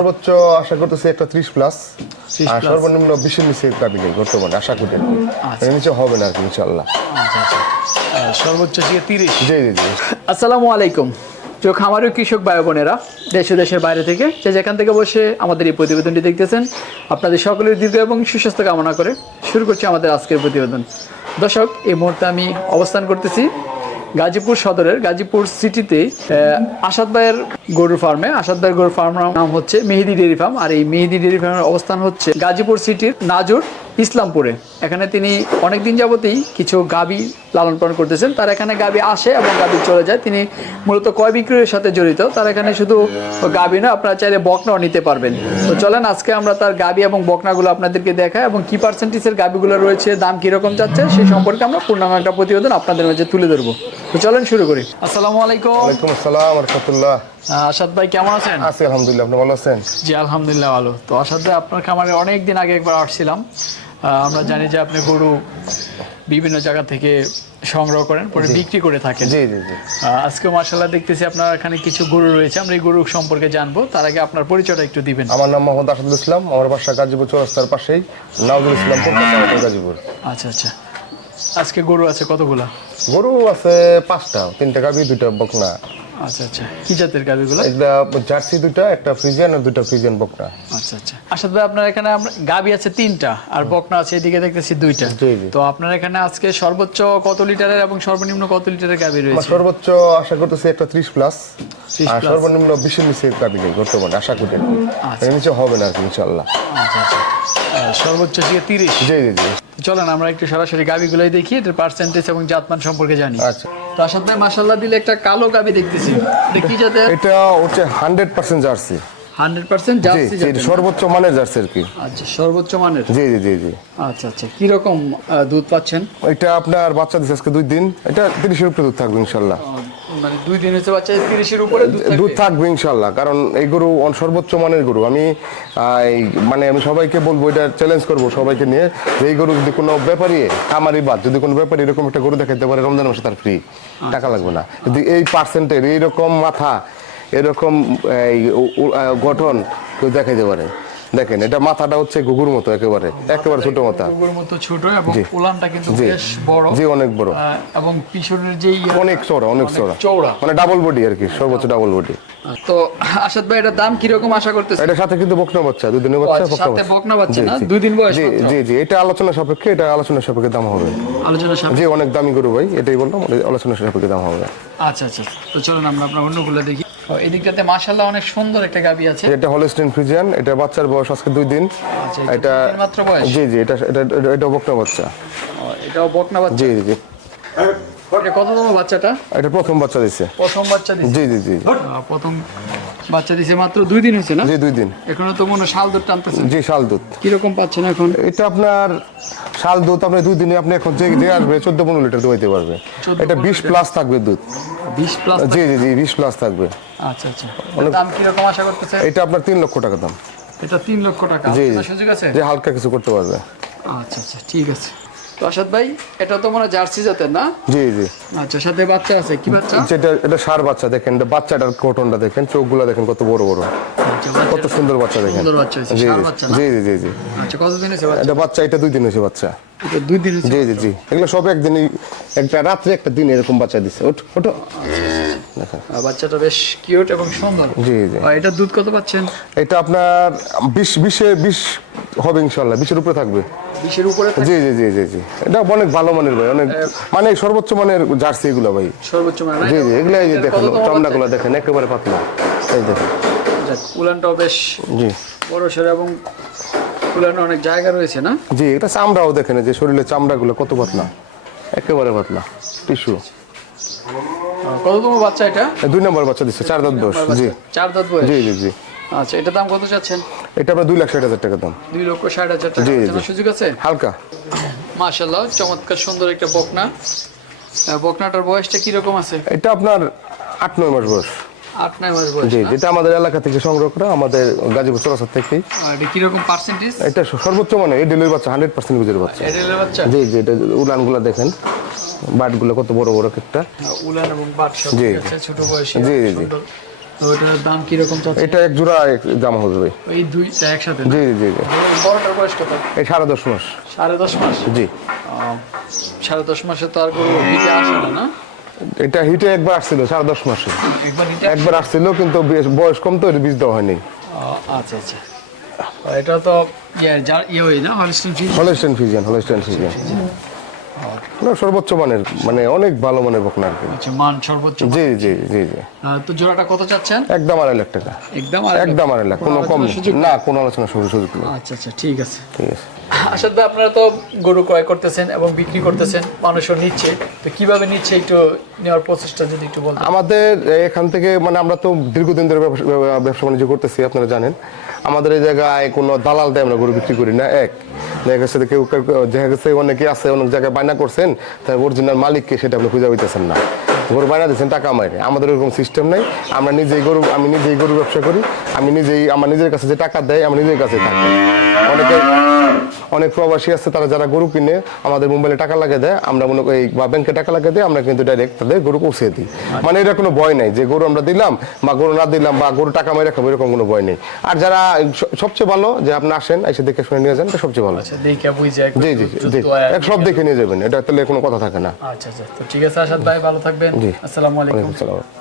সর্বোচ্চ আশা করতেছি একটা ত্রিশ প্লাস আর সর্বনিম্ন বিশের নিচে নেই বর্তমানে আশা করি। আর। আচ্ছা। এর নিচে হবে না আর কি ইনশাল্লাহ আচ্ছা আচ্ছা। সর্বোচ্চ তিরিশ। জি জি জি। আসসালামু আলাইকুম। চোখ খামারও কৃষক ভাই বোনেরা দেশ ও দেশের বাইরে থেকে যে যেখান থেকে বসে আমাদের এই প্রতিবেদনটি দেখতেছেন আপনাদের সকলের দীর্ঘ এবং সুস্বাস্থ্য কামনা করে শুরু করছি আমাদের আজকের প্রতিবেদন। দর্শক এই মুহূর্তে আমি অবস্থান করতেছি গাজীপুর সদরের গাজীপুর সিটিতে আসাদ ভাইয়ের গরুর ফার্মে, আসাদ ভাইয়ের গরুর ফার্মের নাম হচ্ছে মেহেদি ডেয়ারি ফার্ম, আর এই মেহেদি ডেয়ারি ফার্মের অবস্থান হচ্ছে গাজীপুর সিটির নাজুর ইসলামপুরে। এখানে তিনি অনেকদিন যাবতেই কিছু গাবি লালন পালন করতেছেন। তার এখানে গাবি আসে এবং গাবি চলে যায়। তিনি মূলত কয় বিক্রয়ের সাথে জড়িত, তার এখানে শুধু গাবি না, আপনারা চাইলে বকনাও নিতে পারবেন। তো চলেন, আজকে আমরা তার গাবি এবং বকনাগুলো আপনাদেরকে দেখাই এবং কি পার্সেন্টেজের গাবিগুলো রয়েছে, দাম কীরকম যাচ্ছে সেই সম্পর্কে আমরা পূর্ণাঙ্গ একটা প্রতিবেদন আপনাদের মাঝে তুলে ধরবো। তো চলেন শুরু করি। আসসালামু আলাইকুম। ওয়ালাইকুম আসসালাম রহমতুল্লাহ আসাদ ভাই কেমন আছেন? আছি আলহামদুলিল্লাহ। আপনি ভালো আছেন? জি আলহামদুলিল্লাহ ভালো। তো আসাদ ভাই আপনার খামারে অনেক দিন আগে একবার আসছিলাম। আমরা জানি যে আপনি গরু বিভিন্ন জায়গা থেকে সংগ্রহ করেন পরে বিক্রি করে থাকেন। জি জি জি। আজকে মার্শাল্লাহ দেখতেছি আপনার এখানে কিছু গরু রয়েছে। আমরা এই গরু সম্পর্কে জানব। তার আগে আপনার পরিচয়টা একটু দিবেন। আমার নাম মোহাম্মদ আসাদুল ইসলাম। আমার বাসা গাজীপুর চৌরাস্তার পাশেই নাউজুল ইসলাম গাজীপুর। আচ্ছা আচ্ছা। আজকে গরু আছে কতগুলা? গরু আছে পাঁচটা তিনটা গাবি দুইটা বকনা। আচ্ছা আচ্ছা। কি জাতের গাবিগুলো একটা জার্সি দুইটা একটা ফ্রিজিয়ান আর দুইটা ফ্রিজিয়ান বকনা। আচ্ছা আচ্ছা। আসাদ ভাই আপনার এখানে গাবি আছে তিনটা আর বকনা আছে এদিকে দেখতেছি দুইটা। তো আপনার এখানে আজকে সর্বোচ্চ কত লিটারের এবং সর্বনিম্ন কত লিটারের গাবি রয়েছে? সর্বোচ্চ আশা করতেছি একটা ত্রিশ প্লাস। আর। সর্বনিম্ন বিশের নিচে গাবি নেই বর্তমানে আশা করি। আচ্ছা। এর নিচে হবে না ইনশাল্লাহ আচ্ছা আচ্ছা। সর্বোচ্চ ছিল তিরিশ। জি জি জি। চলেন আমরা একটু সরাসরি গাবিগুলোই দেখি এটার পার্সেন্টেজ এবং জাতমান সম্পর্কে জানি। আচ্ছা। আসাদ ভাই মাশাআল্লাহ দিলে একটা কালো গাবি দেখতেছি। এটা কি জাতের? এটা হচ্ছে hundred percent Jersey. Hundred percent জি জার্সি জি, সর্বোচ্চ মানের জার্সি আর কি। আচ্ছা সর্বোচ্চ মানের? জি জি জি জি। আচ্ছা আচ্ছা কীরকম রকম দুধ পাচ্ছেন? এটা আপনার বাচ্চা দিচ্ছে আজকে দুই দিন। এটা তিরিশের উপরে দুধ থাকবে ইনশাল্লাহ আহ, মানে দুই দিন হচ্ছে বাচ্চা তিরিশের উপরে দুধ থাকবে? ইনশাল্লাহ কারণ এই গরু অন- সর্বোচ্চ মানের গরু। আমি মানে আমি সবাইকে বলব এটা চ্যালেঞ্জ করব সবাইকে নিয়ে যে এই গরু যদি কোনো ব্যাপারী আমারই বাদ যদি কোনো ব্যাপারী এরকম একটা গরু দেখাইতে পারে রমজান মাসে তার ফ্রি টাকা লাগবে না। যদি এই পার্সেন্টের এইরকম মাথা এরকম এই গঠন কেউ দেখাইতে পারে। দেখেন এটা মাথাটা হচ্ছে গুগুর মতো একেবারে একেবারে ছোট মাথা। কুকুরের মতো ছোট এবং উলানটা কিন্তু বেশ বড়। জি অনেক বড়। এবং পিছনের যে অনেক চড়া অনেক চড়া চওড়া। মানে ডাবল বডি আর কি সর্বোচ্চ ডাবল বডি তো আসাদ ভাই এটার দাম কীরকম আশা করতেছে এটার সাথে কিন্তু বকনা বাচ্চা দুই দিনের বাচ্চা আচ্ছা, সাথে বকনা বাচ্চা না? দুই দিন বয়স জি জি জি এটা আলোচনা সাপেক্ষে এটা আলোচনা সাপেক্ষে দাম হবে। আলোচনা সামনে জি অনেক দামি গরু ভাই এটাই বললাম আলোচনা সাপেক্ষে দাম হবে। আচ্ছা আচ্ছা। তো চলুন আমরা আপনার অন্যগুলো দেখি। তো এদিকটাতে মাশাল্লাহ অনেক সুন্দর একটা গাবি আছে। এটা হলস্টেন ফ্রিজিয়ান এটা বাচ্চার বয়স আজকে দুই দিন। আচ্ছা, এটা মাত্র বয়স? জি জি এটা এটা এটা- বকনা বাচ্চা। এটাও বকনা বাচ্চা? জি জি কততম বাচ্চাটা? এটা প্রথম বাচ্চা দিছে। প্রথম বাচ্চা দিছে? জি জি জি। প্রথম বাচ্চা দিছে মাত্র দুই দিন হয়েছে না? জি দুই দিন। এখনও তো মনে শাল দুধ টানতেছে জি শাল দুধ। কীরকম পাচ্ছেন এখন? এটা আপনার শাল দুধ আপনি দুই দিনে আপনি এখন যে যে আসবে চোদ্দ পনেরো লিটার দুধ পারবে। এটা বিশ প্লাস থাকবে দুধ। বিশ প্লাস জি জি জি বিশ প্লাস থাকবে। আচ্ছা আচ্ছা। দাম কীরকম আশা করতেছে এটা আপনার তিন লক্ষ টাকা দাম। এটা তিন লক্ষ টাকা। জি, জি। সুযোগ আছে? যে হালকা কিছু করতে পারবে। আচ্ছা আচ্ছা ঠিক আছে। তো আসাদ ভাই এটা তো মনে জার্সি জাতের না? জি জি। আচ্ছা সাথে বাচ্চা আছে কি বাচ্চা? যেটা এটা সার বাচ্চা দেখেন এটা বাচ্চাটার কটনটা দেখেন চোখগুলো দেখেন কত বড় বড়। আচ্ছা, কত সুন্দর বাচ্চা দেখেন। সুন্দর বাচ্চা জি জি। জি জি আচ্ছা কতদিন হয়েছে বাচ্চা? এটা বাচ্চা এটা দুই দিন হয়েছে বাচ্চা। দুই দিন জি জি জি। এগুলো সব একদিনই একটা রাত্রে একটা দিন এরকম বাচ্চা দিচ্ছে ওঠ ওঠো। আর বাচ্চাটা বেশ কিউট এবং সুন্দর। জি জি। এটা দুধ কত পাচ্ছেন? এটা আপনার বিশ বিশে বিশ হবে ইনশাল্লাহ বিশের উপরে থাকবে। বিশের উপরে? জি জি জি জি জি। এটা অনেক ভালো মানের ভাই অনেক মানে সর্বোচ্চ মানের জার্সি এগুলো ভাই। সর্বোচ্চ মানে না? জি জি এগুলো এই যে দেখেন চামড়াগুলো দেখেন একেবারে পাতলা। এই দেখেন। উলানটাও বেশ জি। বড় সড় এবং উলানে অনেক জায়গা রয়েছে না? জি এটা চামড়াও দেখেন যে শরীরের চামড়াগুলো কত পাতলা। একেবারে পাতলা টিস্যু। কততম বাচ্চা এটা? দুই নম্বর বাচ্চা দিচ্ছে চার দাঁত বয়স জি। চার দাঁত জি জি জি। আচ্ছা এটা দাম কত চাচ্ছেন এটা আপনার দুই লাখ ষাট হাজার টাকা দাম। দুই লক্ষ ষাট হাজার টাকা। সুযোগ আছে? হালকা। মাশাল্লাহ চমৎকার সুন্দর একটা বকনা। বকনাটার বয়সটা কীরকম আছে? এটা আপনার আট নয় মাস বয়স। আট নয় মাস বয়স জি যেটা আমাদের এলাকা থেকে সংগ্রহ করা আমাদের গাজীপুর চৌরাস্তার থেকেই এটা কীরকম পার্সেন্টেজ এটা সর্বোচ্চ মানে এই বাচ্চা হান্ড্রেড পার্সেন্ট গুজের বাচ্চা। এডেলের বাচ্চা? জি জি এটা উলানগুলো দেখেন। বাটগুলো কত বড় বড় একটা। উলান এবং বাট সব জি, ঠিক আছে ছোট বয়সে জি, জি, জি। সুন্দর। তো দাম এটা এক জোড়া দাম হবে ভাই এই দুইটা একসাথে জি জি জি বড়টার বয়স কত? এই সাড়ে দশ মাস। সাড়ে দশ মাস? জি। সাড়ে দশ মাসে তো আর হিটে আসে না না? এটা হিটে একবার আসছিল সাড়ে দশ মাসে। একবার একবার আসছিল কিন্তু বয়স কম তো বীজ দেওয়া হয়নি। আচ্ছা আচ্ছা। এটা তো ইয়ে ইয়ে ওই না Holstein Friesian Holstein Friesian Holstein Friesian না সর্বোচ্চ মানের মানে অনেক ভালো মানের বকনা আর কি। আচ্ছা মান সর্বোচ্চ জি জি জি জি। তো জোড়াটা কত চাচ্ছেন? একদম আড়াই লাখ টাকা। একদম আর একদম আড়াই লাখ কোনো কম। না কোনো আলোচনা সুযোগ আচ্ছা আচ্ছা ঠিক আছে। ঠিক আছে। আসাদ ভাই আপনারা তো গরু ক্রয় করতেছেন এবং বিক্রি করতেছেন, মানুষও নিচ্ছে। তো কীভাবে নিচ্ছে একটু নেওয়ার প্রচেষ্টা যদি একটু বলতেন? আমাদের এখান থেকে মানে আমরা তো দীর্ঘদিন ধরে ব্যবসা- বাণিজ্য করতেছি, আপনারা জানেন। আমাদের এই জায়গায় কোনো দালাল দেয় আমরা গরু বিক্রি করি না, এক। দেখা গেছে কেউ দেখা গেছে অনেকে আছে, অনেক জায়গায় বায়না করছেন তাই অরিজিনাল মালিককে সেটা আপনি খুঁজে পাইতেছেন না। গরু বায়না দিচ্ছেন টাকা মাইরে। আমাদের এরকম সিস্টেম নাই। আমরা নিজেই গরু আমি নিজেই গরু ব্যবসা করি। আমি নিজেই আমার নিজের কাছে যে টাকা দেয়, আমি নিজের কাছে থাকি। অনেকে অনেক প্রবাসী আছে তারা যারা গরু কিনে আমাদের মোবাইলে টাকা লাগে দেয় আমরা মনে করি বা ব্যাংকে টাকা লাগে দেয় আমরা কিন্তু ডাইরেক্ট তাদের গরু পৌঁছে দিই। মানে এটা কোনো ভয় নাই যে গরু আমরা দিলাম বা গরু না দিলাম বা গরু টাকা মেরে রাখাবো এরকম কোনো ভয় নেই। আর যারা সবচেয়ে ভালো যে আপনি আসেন এসে দেখে শুনে নিয়ে যান এটা সবচেয়ে ভালো। আচ্ছা জি জি জি সব দেখে নিয়ে যাবেন এটা তাহলে কোনো কথা থাকে না। আচ্ছা আচ্ছা তো ঠিক আছে আসাদ ভাই ভালো থাকবেন। আসসালামু আলাইকুম।